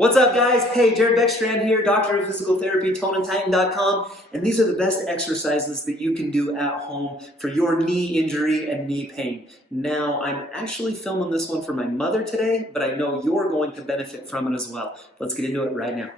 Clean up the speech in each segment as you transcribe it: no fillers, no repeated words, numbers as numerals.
What's up, guys? Hey, Jared Beckstrand here, doctor of physical therapy, toneandtitan.com, and these are the best exercises that you can do at home for your knee injury and knee pain. Now, I'm actually filming this one for my mother today, but I know you're going to benefit from it as well. Let's get into it right now.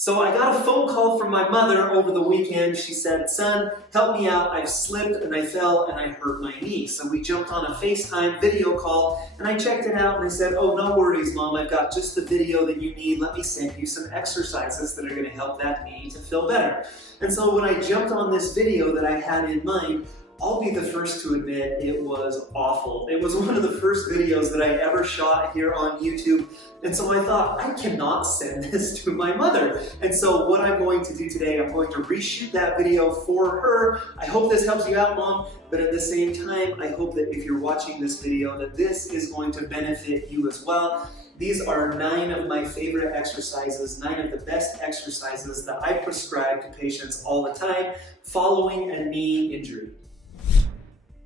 So I got a phone call from my mother over the weekend. She said, "Son, help me out. I've slipped and I fell and I hurt my knee." So we jumped on a FaceTime video call and I checked it out and I said, "Oh, no worries, Mom. I've got just the video that you need. Let me send you some exercises that are going to help that knee to feel better." And so when I jumped on this video that I had in mind, I'll be the first to admit it was awful. It was one of the first videos that I ever shot here on YouTube. And so I thought, I cannot send this to my mother. And so what I'm going to do today, I'm going to reshoot that video for her. I hope this helps you out, Mom. But at the same time, I hope that if you're watching this video, that this is going to benefit you as well. These are 9 of my favorite exercises, 9 of the best exercises that I prescribe to patients all the time following a knee injury.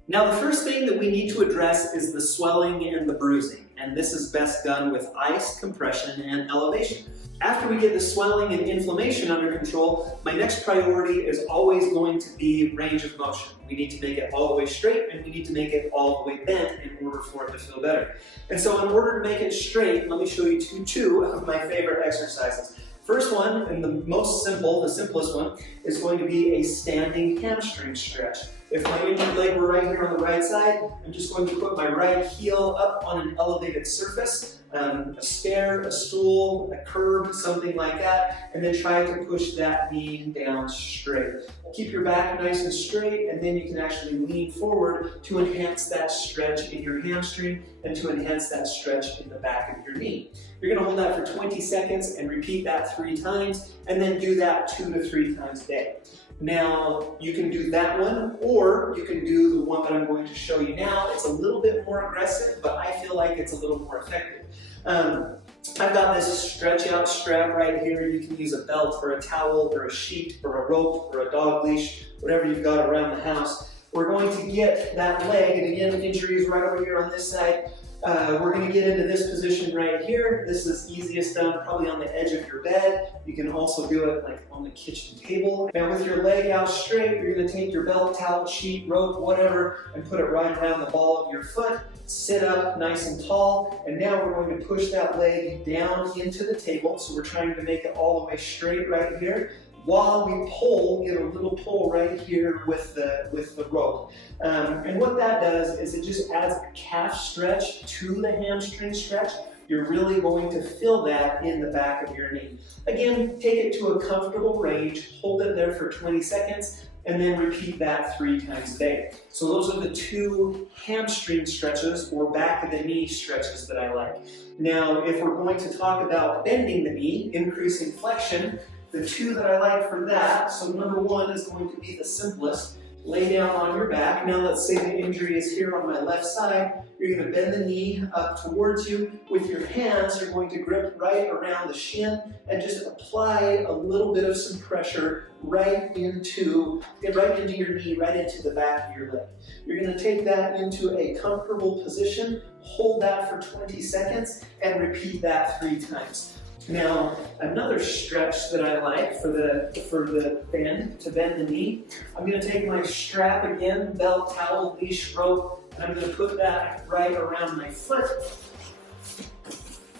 Now, the first thing that we need to address is the swelling and the bruising, and this is best done with ice, compression, and elevation. After we get the swelling and inflammation under control, my next priority is always going to be range of motion. We need to make it all the way straight, and we need to make it all the way bent in order for it to feel better. And so in order to make it straight, let me show you two of my favorite exercises. First one, and the most simple, the simplest one, is going to be a standing hamstring stretch. If my injured leg were right here on the right side, I'm just going to put my right heel up on an elevated surface, a stair, a stool, a curb, something like that, and then try to push that knee down straight. Keep your back nice and straight, and then you can actually lean forward to enhance that stretch in your hamstring and to enhance that stretch in the back of your knee. You're gonna hold that for 20 seconds and repeat that 3 times, and then do that 2 to 3 times a day. Now, you can do that one, or you can do the one that I'm going to show you now. It's a little bit more aggressive, but I feel like it's a little more effective. I've got this stretch out strap right here. You can use a belt or a towel or a sheet or a rope or a dog leash, whatever you've got around the house. We're going to get that leg, and again, the injury is right over here on this side. We're going to get into this position right here. This is easiest done probably on the edge of your bed. You can also do it like on the kitchen table. Now with your leg out straight, you're going to take your belt, towel, sheet, rope, whatever, and put it right around the ball of your foot. Sit up nice and tall, and now we're going to push that leg down into the table. So we're trying to make it all the way straight right here. While we pull, get a little pull right here with the rope. And what that does is it just adds a calf stretch to the hamstring stretch. You're really going to feel that in the back of your knee. Again, take it to a comfortable range, hold it there for 20 seconds, and then repeat that 3 times a day. So those are the 2 hamstring stretches or back of the knee stretches that I like. Now, if we're going to talk about bending the knee, increasing flexion, the 2 that I like for that, so number 1 is going to be the simplest. Lay down on your back. Now let's say the injury is here on my left side. You're going to bend the knee up towards you. With your hands, you're going to grip right around the shin and just apply a little bit of some pressure right into your knee, right into the back of your leg. You're going to take that into a comfortable position, hold that for 20 seconds, and repeat that 3 times. Now, another stretch that I like for the bend, to bend the knee, I'm going to take my strap again, belt, towel, leash, rope, and I'm going to put that right around my foot.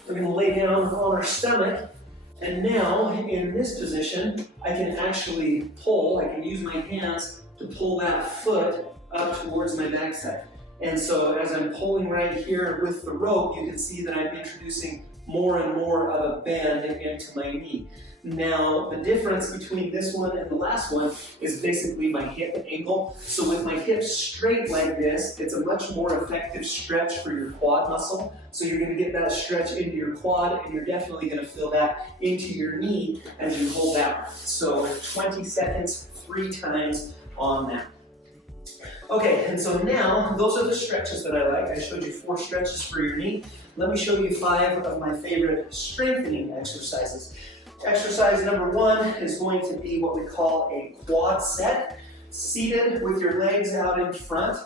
We're going to lay down on our stomach, and now in this position, I can actually pull, I can use my hands to pull that foot up towards my backside. And so as I'm pulling right here with the rope, you can see that I'm introducing more and more of a bend into my knee. Now, the difference between this one and the last one is basically my hip angle. So with my hips straight like this, it's a much more effective stretch for your quad muscle. So you're going to get that stretch into your quad, and you're definitely going to feel that into your knee as you hold that. So 20 seconds, 3 times on that. Okay, and so now, those are the stretches that I like. I showed you 4 stretches for your knee. Let me show you 5 of my favorite strengthening exercises. Exercise number 1 is going to be what we call a quad set. Seated with your legs out in front,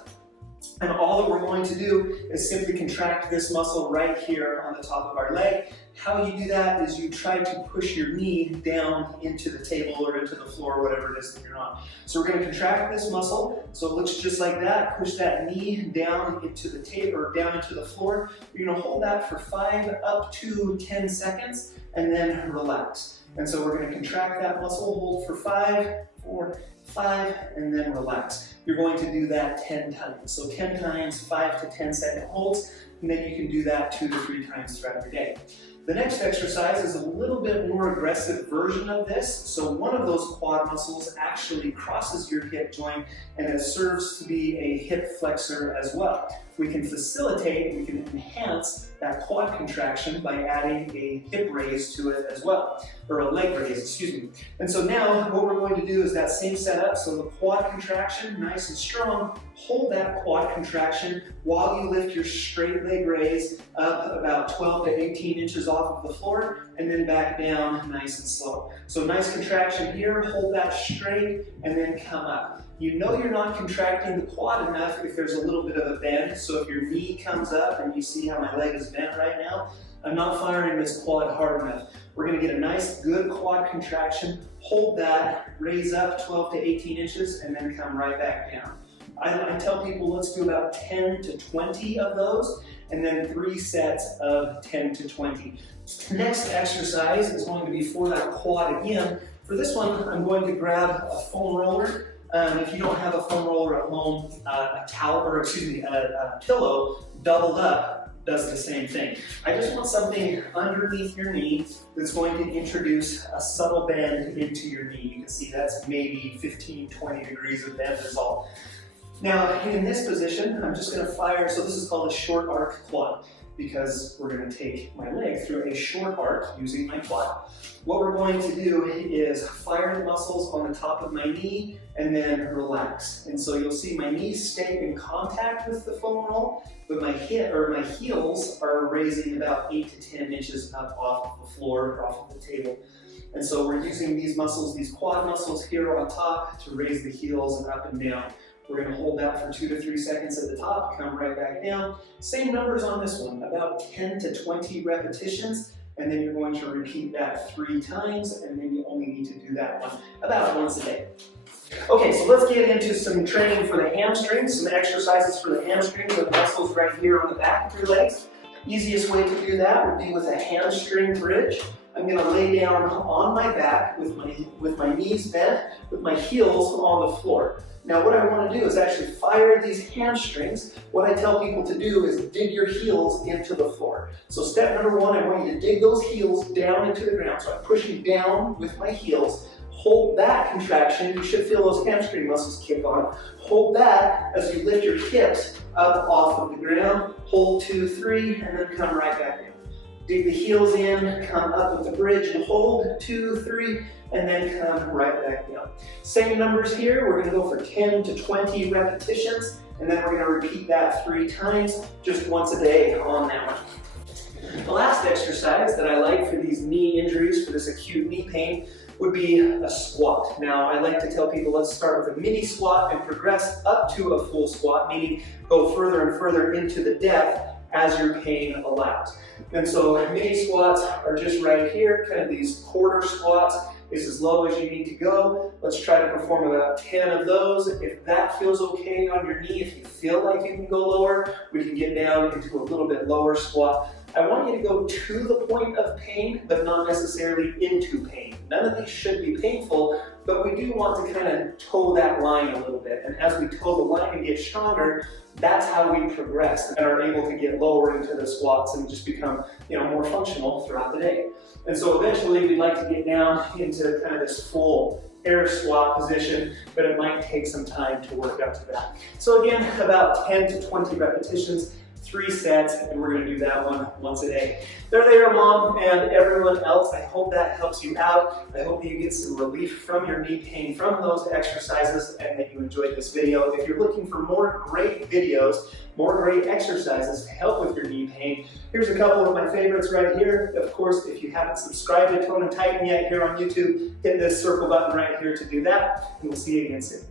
And all that we're going to do is simply contract this muscle right here on the top of our leg. How you do that is you try to push your knee down into the table or into the floor, whatever it is that you're on. So we're going to contract this muscle, so it looks just like that. Push that knee down into the table or down into the floor. You're going to hold that for 5 up to 10 seconds and then relax. And so we're going to contract that muscle, hold for 5, 4, 5, and then relax. You're going to do that 10 times. So 10 times, 5 to 10 second holds, and then you can do that 2 to 3 times throughout your day. The next exercise is a little bit more aggressive version of this. So one of those quad muscles actually crosses your hip joint, and it serves to be a hip flexor as well. We can facilitate, we can enhance that quad contraction by adding a hip raise to it as well, or a leg raise, excuse me. And so now what we're going to do is that same setup. So the quad contraction, nice and strong. Hold that quad contraction while you lift your straight leg raise up about 12 to 18 inches off of the floor, and then back down nice and slow. So nice contraction here, hold that straight, and then come up. You know you're not contracting the quad enough if there's a little bit of a bend. So if your knee comes up and you see how my leg is bent right now, I'm not firing this quad hard enough. We're going to get a nice good quad contraction, hold that, raise up 12 to 18 inches, and then come right back down. I tell people let's do about 10 to 20 of those, and then 3 sets of 10 to 20. Next exercise is going to be for that quad again. For this one, I'm going to grab a foam roller. If you don't have a foam roller at home, a pillow doubled up does the same thing. I just want something underneath your knee that's going to introduce a subtle bend into your knee. You can see that's maybe 15, 20 degrees of bend is all. Now, in this position, I'm just going to fire, so this is called a short arc quad, because we're going to take my leg through a short arc using my quad. What we're going to do is fire the muscles on the top of my knee and then relax. And so you'll see my knees stay in contact with the foam roll, but my heels are raising about 8 to 10 inches up off of the floor, off of the table. And so we're using these muscles, these quad muscles here on top to raise the heels and up and down. We're going to hold that for 2 to 3 seconds at the top, come right back down. Same numbers on this one, about 10 to 20 repetitions, and then you're going to repeat that 3 times, and then you only need to do that one about once a day. Okay, so let's get into some training for the hamstrings, some exercises for the hamstrings, the muscles right here on the back of your legs. Easiest way to do that would be with a hamstring bridge. I'm going to lay down on my back with my knees bent, with my heels on the floor. Now what I want to do is actually fire these hamstrings. What I tell people to do is dig your heels into the floor. So step number 1, I want you to dig those heels down into the ground. So I'm pushing down with my heels. Hold that contraction. You should feel those hamstring muscles kick on. Hold that as you lift your hips up off of the ground. Hold 2, 3, and then come right back down. Dig the heels in, come up with the bridge and hold 2, 3, and then come right back down. Same numbers here. We're going to go for 10 to 20 repetitions, and then we're going to repeat that 3 times, just once a day on that one. The last exercise that I like for these knee injuries, for this acute knee pain, would be a squat. Now, I like to tell people let's start with a mini squat and progress up to a full squat, meaning go further and further into the depth as your pain allows. And so mini squats are just right here, kind of these quarter squats. Is as low as you need to go. Let's try to perform about 10 of those. If that feels okay on your knee, if you feel like you can go lower, we can get down into a little bit lower squat. I want you to go to the point of pain, but not necessarily into pain. None of these should be painful, but we do want to kind of toe that line a little bit. And as we toe the line and get stronger, that's how we progress and are able to get lower into the squats and just become, more functional throughout the day. And so eventually we'd like to get down into kind of this full air squat position, but it might take some time to work up to that. So again, about 10 to 20 repetitions, 3 sets, and we're going to do that one once a day. There, Mom, and everyone else. I hope that helps you out. I hope you get some relief from your knee pain from those exercises and that you enjoyed this video. If you're looking for more great videos, more great exercises to help with your knee pain, here's a couple of my favorites right here. Of course, if you haven't subscribed to Tone and Tighten yet here on YouTube, hit this circle button right here to do that, and we'll see you again soon.